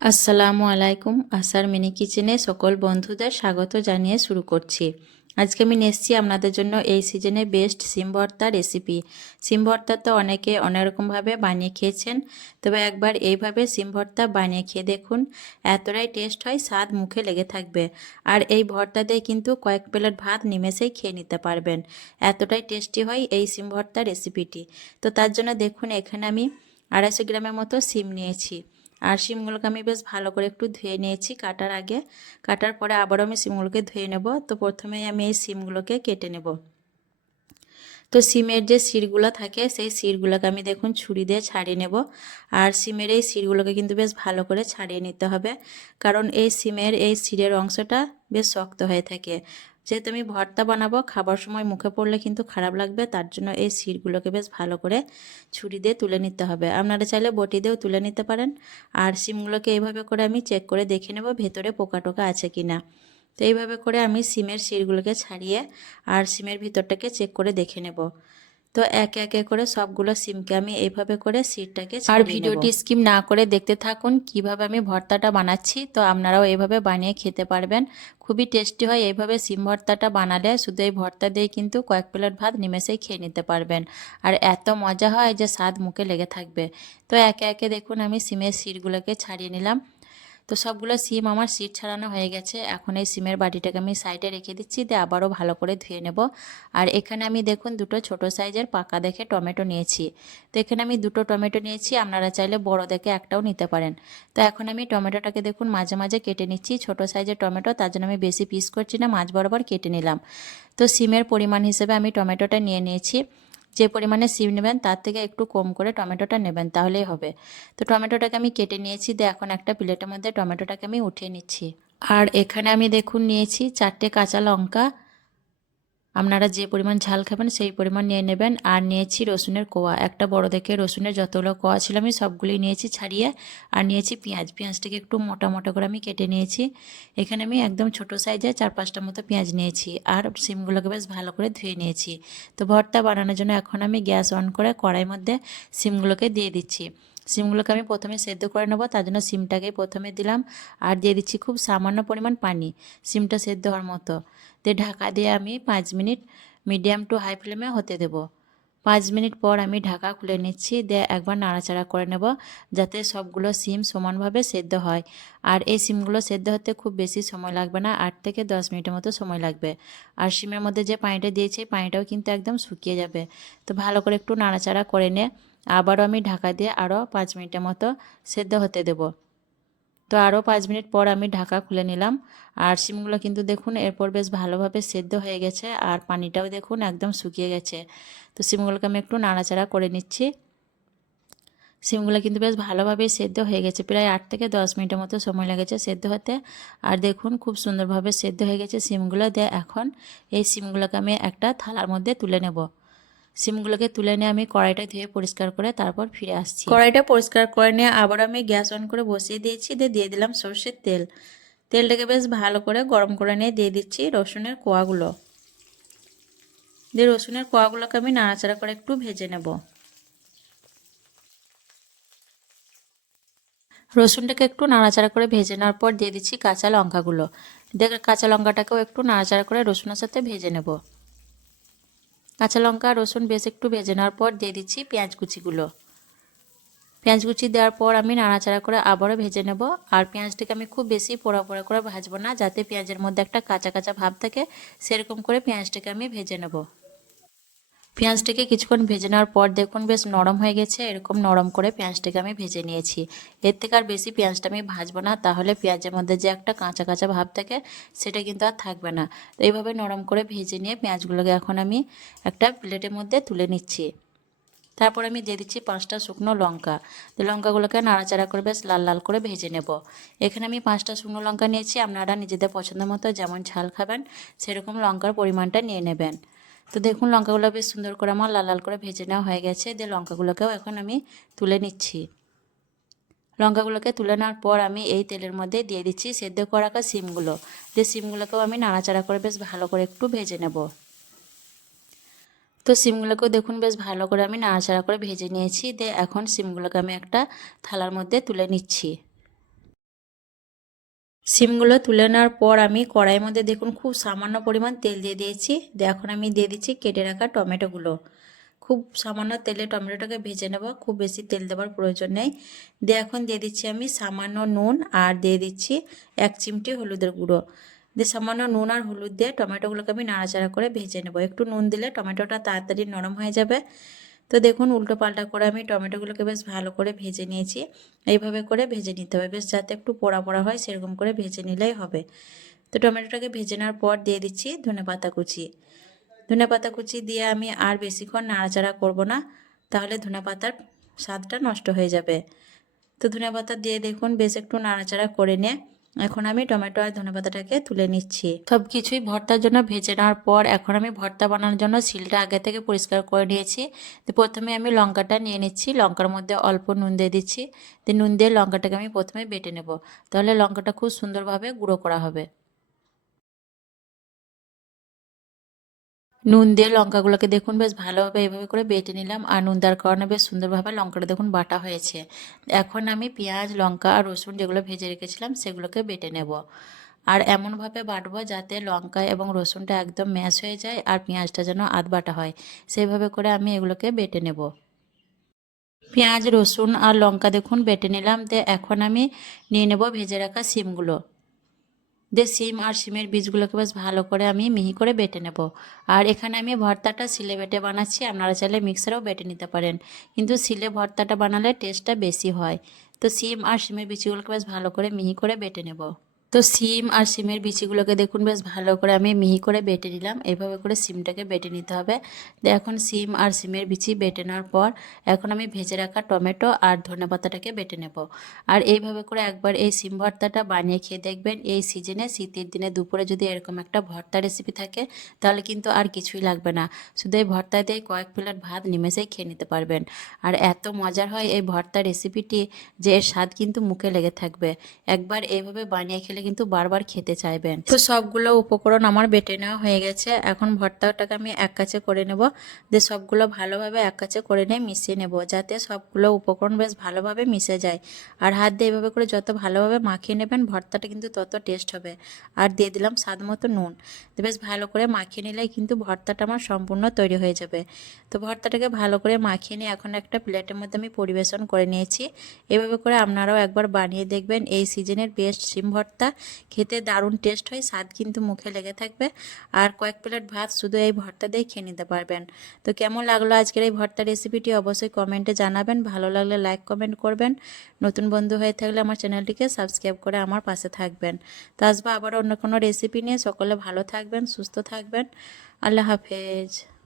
আসসালামু আলাইকুম। আসার মিনি কিচেনে সকল বন্ধুদের স্বাগত জানিয়ে শুরু করছি। আজকে আমি এসেছি আপনাদের জন্য এই সিজনে বেস্ট সিম ভর্তা রেসিপি। সিম ভর্তা তো অনেকে অনেক রকমভাবে বানিয়ে খেয়েছেন, তবে একবার এইভাবে সিম ভর্তা বানিয়ে খেয়ে দেখুন, এতটাই টেস্ট হয়, স্বাদ মুখে লেগে থাকবে। আর এই ভর্তা দিয়ে কিন্তু কয়েক প্লেট ভাত নিমেষেই খেয়ে নিতে পারবেন। এতটাই টেস্টি হয় এই সিম ভর্তা রেসিপিটি। তো তার জন্য দেখুন, এখানে আমি আড়াইশো গ্রামের মতো সিম নিয়েছি। আর শিমগুলোকে আমি বেশ ভালো করে একটু ধুয়ে নিয়েছি কাটার আগে। কাটার পরে আবারও আমি শিমগুলোকে ধুয়ে নেব। তো প্রথমেই আমি এই শিমগুলোকে কেটে নেব। তো সিমের যে শিরগুলো থাকে, সেই শিরগুলোকে আমি দেখুন ছুরি দিয়ে ছাড়িয়ে নেব। আর সিমের এই শিরগুলোকে কিন্তু বেশ ভালো করে ছাড়িয়ে নিতে হবে। কারণ এই সিমের এই শিরের অংশটা বেশ শক্ত হয়ে থাকে। যেহেতু আমি ভর্তা বানাবো, খাবার সময় মুখে পড়লে কিন্তু খারাপ লাগবে, তার জন্য এই সিরগুলোকে বেশ ভালো করে ছুরি দিয়ে তুলে নিতে হবে। আপনারা চাইলে বটি দিয়েও তুলে নিতে পারেন। আর সিমগুলোকে এইভাবে করে আমি চেক করে দেখে নেব ভেতরে পোকা টোকা আছে কি না তো এইভাবে করে আমি সিমের শিরগুলোকে ছাড়িয়ে আর সিমের ভিতরটাকে চেক করে দেখে নেব। তো একে একে করে সবগুলো সিমকে আমি এইভাবে করে সিটটাকে আর ভিডিওটি স্কিম না করে দেখতে থাকুন কীভাবে আমি ভর্তাটা বানাচ্ছি। তো আপনারাও এইভাবে বানিয়ে খেতে পারবেন। খুবই টেস্টি হয় এইভাবে সিম ভর্তাটা বানালে। শুধু এই ভর্তা দিয়ে কিন্তু কয়েক প্লেট ভাত নিমেষেই খেয়ে নিতে পারবেন। আর এত মজা হয় যে স্বাদ মুখে লেগে থাকবে। তো একে একে দেখুন আমি সিমের সিটগুলোকে ছাড়িয়ে নিলাম। তো সবগুলো সিম আমার সিট ছাড়ানো হয়ে গেছে। এখন এই সিমের বাটিটাকে আমি সাইডে রেখে দিচ্ছি, দিয়ে আবারও ভালো করে ধুয়ে নেব। আর এখানে আমি দেখুন দুটো ছোট সাইজের পাকা দেখে টমেটো নিয়েছি। তো এখানে আমি দুটো টমেটো নিয়েছি, আপনারা চাইলে বড় দেখে একটাও নিতে পারেন। তো এখন আমি টমেটোটাকে দেখুন মাঝে মাঝে কেটে নিচ্ছি, ছোট সাইজের টমেটো, তার জন্য আমি বেশি পিস করছি না, মাছ বরাবর কেটে নিলাম। তো সিমের পরিমাণ হিসেবে আমি টমেটোটা নিয়ে নিয়েছি। যে পরিমাণে সিম নেবেন, তার থেকে একটু কম করে টমেটোটা নেবেন, তাহলেই হবে। তো টমেটোটাকে আমি কেটে নিয়েছি, দিয়ে এখন একটা প্লেটের মধ্যে টমেটোটাকে আমি উঠিয়ে নিচ্ছি। আর এখানে আমি দেখুন নিয়েছি চারটে কাঁচা লঙ্কা আপনারা যে পরিমাণ ঝাল খাবেন, সেই পরিমাণ নিয়ে নেবেন। আর নিয়েছি রসুনের কোয়া। একটা বড় দেখে রসুনের যতগুলো কোয়া ছিল, আমি সবগুলি নিয়েছি ছাড়িয়ে। আর নিয়েছি পেঁয়াজ। পেঁয়াজটাকে একটু মোটা মোটা করে আমি কেটে নিয়েছি। এখানে আমি একদম ছোট সাইজে চার পাঁচটা মতো পেঁয়াজ নিয়েছি। আর সিমগুলোকে বেশ ভালো করে ধুয়ে নিয়েছি। তো ভর্তা বানানোর জন্য এখন আমি গ্যাস অন করে কড়াইয়ের মধ্যে সিমগুলোকে দিয়ে দিচ্ছি। সিমগুলোকে আমি প্রথমে সেদ্ধ করে নেব, তার জন্য সিমটাকে প্রথমে দিলাম আর দিয়ে দিচ্ছি খুব সামান্য পরিমাণ পানি, সিমটা সেদ্ধ হওয়ার মতো। দিয়ে ঢাকা দিয়ে আমি পাঁচ মিনিট মিডিয়াম টু হাই ফ্লেমে হতে দেব। পাঁচ মিনিট পর আমি ঢাকা খুলে নিচ্ছি, দিয়ে একবার নাড়াচাড়া করে নেব যাতে সবগুলো সিম সমানভাবে সেদ্ধ হয়। আর এই সিমগুলো সেদ্ধ হতে খুব বেশি সময় লাগবে না, আট থেকে দশ মিনিটের মতো সময় লাগবে। আর সিমের মধ্যে যে পানিটা দিয়েছি, পানিটাও কিন্তু একদম শুকিয়ে যাবে। তো ভালো করে একটু নাড়াচাড়া করে নে আবারও আমি ঢাকা দিয়ে আরও পাঁচ মিনিটের মতো সেদ্ধ হতে দেব। তো আরও পাঁচ মিনিট পর আমি ঢাকা খুলে নিলাম। আর সিমগুলো কিন্তু দেখুন, এরপর বেশ ভালোভাবে সেদ্ধ হয়ে গেছে আর পানিটাও দেখুন একদম শুকিয়ে গেছে। তো সিমগুলোকে আমি একটু নাড়াচাড়া করে নিচ্ছি। সিমগুলো কিন্তু বেশ ভালোভাবে সেদ্ধ হয়ে গেছে, প্রায় আট থেকে দশ মিনিটের মতো সময় লেগেছে সেদ্ধ হতে। আর দেখুন খুব সুন্দরভাবে সেদ্ধ হয়ে গেছে সিমগুলো দিয়ে এখন এই সিমগুলোকে আমি একটা থালার মধ্যে তুলে নেব। সিমগুলোকে তুলে নিয়ে আমি কড়াইটা ধুয়ে পরিষ্কার করে তারপর ফিরে আসছি। কড়াইটা পরিষ্কার করে নিয়ে আবার আমি গ্যাস অন করে বসিয়ে দিয়েছি, দিয়ে দিয়ে দিলাম সর্ষের তেল। তেলটাকে বেশ ভালো করে গরম করে নিয়ে দিয়ে দিচ্ছি রসুনের কোয়াগুলো। দিয়ে রসুনের কোয়াগুলোকে আমি নাড়াচাড়া করে একটু ভেজে নেব। রসুনটাকে একটু নাড়াচাড়া করে ভেজে নেওয়ার পর দিয়ে দিচ্ছি কাঁচা লঙ্কাগুলো। দেখ কাঁচা লঙ্কাটাকেও একটু নাড়াচাড়া করে রসুনের সাথে ভেজে নেব। কাঁচা লঙ্কা, রসুন বেশ একটু ভেজে নেওয়ার পর দিয়ে দিচ্ছি পেঁয়াজ কুচিগুলো। পেঁয়াজ কুচি দেওয়ার পর আমি নাড়াচাড়া করে আবারও ভেজে নেব। আর পেঁয়াজটিকে আমি খুব বেশি পোড়া পোড়া করে ভাজবো না, যাতে পেঁয়াজের মধ্যে একটা কাঁচা কাঁচা ভাব থাকে, সেরকম করে পেঁয়াজটাকে আমি ভেজে নেব। পেঁয়াজটাকে কিছুক্ষণ ভেজে নেওয়ার পর দেখুন বেশ নরম হয়ে গেছে, এরকম নরম করে পেঁয়াজটাকে আমি ভেজে নিয়েছি। এর থেকে আর বেশি পেঁয়াজটা আমি ভাজবো না, তাহলে পেঁয়াজের মধ্যে যে একটা কাঁচা কাঁচা ভাব থাকে সেটা কিন্তু আর থাকবে না। তো এইভাবে নরম করে ভেজে নিয়ে পেঁয়াজগুলোকে এখন আমি একটা প্লেটের মধ্যে তুলে নিচ্ছি। তারপর আমি দিয়ে দিচ্ছি পাঁচটা শুকনো লঙ্কা। তো লঙ্কাগুলোকে নাড়াচাড়া করে বেশ লাল লাল করে ভেজে নেব। এখানে আমি পাঁচটা শুকনো লঙ্কা নিয়েছি, আপনারা নিজেদের পছন্দ মতো যেমন ঝাল খাবেন, সেরকম লঙ্কার পরিমাণটা নিয়ে নেবেন। তো দেখুন, লঙ্কাগুলো বেশ সুন্দর করে আমার লাল লাল করে ভেজে নেওয়া হয়ে গেছে। দিয়ে লঙ্কাগুলোকেও এখন আমি তুলে নিচ্ছি। লঙ্কাগুলোকে তুলে নেওয়ার পর আমি এই তেলের মধ্যে দিয়ে দিচ্ছি সেদ্ধ করা সিমগুলো দিয়ে সিমগুলোকেও আমি নাড়াচাড়া করে বেশ ভালো করে একটু ভেজে নেব। তো সিমগুলোকেও দেখুন, বেশ ভালো করে আমি নাড়াচাড়া করে ভেজে নিয়েছি। দিয়ে এখন সিমগুলোকে আমি একটা থালার মধ্যে তুলে নিচ্ছি। সিমগুলো তুলে নেওয়ার পর আমি কড়াইয়ের মধ্যে দেখুন খুব সামান্য পরিমাণ তেল দিয়ে দিয়েছি। দিয়ে এখন আমি দিয়ে দিচ্ছি কেটে রাখা টমেটোগুলো। খুব সামান্য তেলে টমেটোটাকে ভেজে নেব, খুব বেশি তেল দেওয়ার প্রয়োজন নেই। দিয়ে এখন দিয়ে দিচ্ছি আমি সামান্য নুন আর দিয়ে দিচ্ছি এক চিমটি হলুদের গুঁড়ো। দিয়ে সামান্য নুন আর হলুদ দিয়ে টমেটোগুলোকে আমি নাড়াচাড়া করে ভেজে নেব। একটু নুন দিলে টমেটোটা তাড়াতাড়ি নরম হয়ে যাবে। তো দেখুন উল্টো পাল্টা করে আমি টমেটোগুলোকে বেশ ভালো করে ভেজে নিয়েছি। এইভাবে করে ভেজে নিতে হবে। বেশ যাতে একটু পোড়া পোড়া হয়, সেরকম করে ভেজে নিলেই হবে। তো টমেটোটাকে ভেজে নেওয়ার পর দিয়ে দিচ্ছি ধনে পাতা কুচি। ধনে পাতা কুচি দিয়ে আমি আর বেশিক্ষণ নাড়াচাড়া করব না, তাহলে ধনে পাতার স্বাদটা নষ্ট হয়ে যাবে। তো ধনে পাতা দিয়ে দেখুন, বেশ একটু নাড়াচাড়া করে নিয়ে এখন আমি টমেটো আর ধনে পাতাটাকে তুলে নিচ্ছি। সব কিছুই ভর্তার জন্য ভেজে নেওয়ার পর এখন আমি ভর্তা বানানোর জন্য শিলটা আগে থেকে পরিষ্কার করে নিয়েছি। তো প্রথমে আমি লঙ্কাটা নিয়ে নিচ্ছি, লঙ্কার মধ্যে অল্প নুন দিয়ে দিচ্ছি। তো নুন দিয়ে লঙ্কাটাকে আমি প্রথমে বেটে নেব। তাহলে লঙ্কাটা খুব সুন্দরভাবে গুঁড়ো করা হবে। নুন দিয়ে লঙ্কাগুলোকে দেখুন, বেশ ভালোভাবে এভাবে করে বেটে নিলাম। আর নুন দেওয়ার কারণে বেশ সুন্দরভাবে লঙ্কাটা দেখুন বাটা হয়েছে। এখন আমি পেঁয়াজ, লঙ্কা আর রসুন যেগুলো ভেজে রেখেছিলাম সেগুলোকে বেটে নেব। আর এমনভাবে বাটবো যাতে লঙ্কা এবং রসুনটা একদম ম্যাশ হয়ে যায় আর পেঁয়াজটা যেন আধ বাটা হয়। সেইভাবে করে আমি এগুলোকে বেটে নেব। পেঁয়াজ, রসুন আর লঙ্কা দেখুন বেটে নিলাম। তো এখন আমি নিয়ে নেব ভেজে রাখা সিমগুলো। দিয়ে সিম আর সিমের বীজগুলোকে বেশ ভালো করে আমি মিহি করে বেটে নেব। আর এখানে আমি ভর্তাটা সিলে বেটে বানাচ্ছি, আপনারা চাইলে মিক্সারেও বেটে নিতে পারেন। কিন্তু সিলে ভর্তাটা বানালে টেস্টটা বেশি হয়। তো সিম আর সিমের বীজগুলোকে বেশ ভালো করে মিহি করে বেটে নেব। তো সিম আর সিমের বিচিগুলোকে দেখুন, বেশ ভালো করে আমি মিহি করে বেটে নিলাম। এইভাবে করে সিমটাকে বেটে নিতে হবে। তো এখন সিম আর সিমের বিচি বেটে নেওয়ার পর এখন আমি ভেজে রাখা টমেটো আর ধনে পাতাটাকে বেটে নেব। আর এইভাবে করে একবার এই সিম ভর্তাটা বানিয়ে খেয়ে দেখবেন, এই সিজনে শীতের দিনে দুপুরে যদি এরকম একটা ভর্তা রেসিপি থাকে, তাহলে কিন্তু আর কিছুই লাগবে না। শুধু এই ভর্তা দিয়ে কয়েক প্লেট ভাত নিমেষেই খেয়ে নিতে পারবেন। আর এত মজার হয় এই ভর্তা রেসিপিটি যে এর স্বাদ কিন্তু মুখে লেগে থাকবে। একবার এইভাবে বানিয়ে খেলে কিন্তু বারবার খেতে চাইবেন। তো সবগুলো উপকরণ আমার বেটে নেওয়া হয়ে গেছে। এখন ভর্তাটাকে আমি এক কাছে করে নেব। যে সবগুলো ভালোভাবে এক কাছে করে নিয়ে মিশিয়ে নেব, যাতে সবগুলো উপকরণ বেশ ভালোভাবে মিশে যায়। আর হাত দিয়ে এভাবে করে যত ভালোভাবে মাখিয়ে নেবেন, ভর্তাটা কিন্তু তত টেস্ট হবে। আর দিয়ে দিলাম স্বাদ মতো নুন। বেশ ভালো করে মাখিয়ে নিলে কিন্তু ভর্তাটা আমার সম্পূর্ণ তৈরি হয়ে যাবে। তো ভর্তাটাকে ভালো করে মাখিয়ে নিয়ে এখন একটা প্লেটের মধ্যে আমি পরিবেশন করে নিয়েছি। এভাবে করে আপনারাও একবার বানিয়ে দেখবেন এই সিজনের বেস্ট সিম ভর্তা খেতে দারুণ টেস্ট হয়, স্বাদ কিন্তু মুখে লেগে থাকবে। আর কয়েক প্লেট ভাত শুধু এই ভর্তা দিয়ে খেয়ে নিতে পারবেন। তো কেমন লাগল আজকের এই ভর্তা রেসিপিটি অবশ্যই কমেন্টে জানাবেন। ভালো লাগলে লাইক কমেন্ট করবেন। নতুন বন্ধু হয়ে থাকলে আমার চ্যানেলটিকে সাবস্ক্রাইব করে আমার পাশে থাকবেন। তো আসব আবার অন্য কোনো রেসিপি নিয়ে। সকলে ভালো থাকবেন, সুস্থ থাকবেন। আল্লাহ হাফেজ।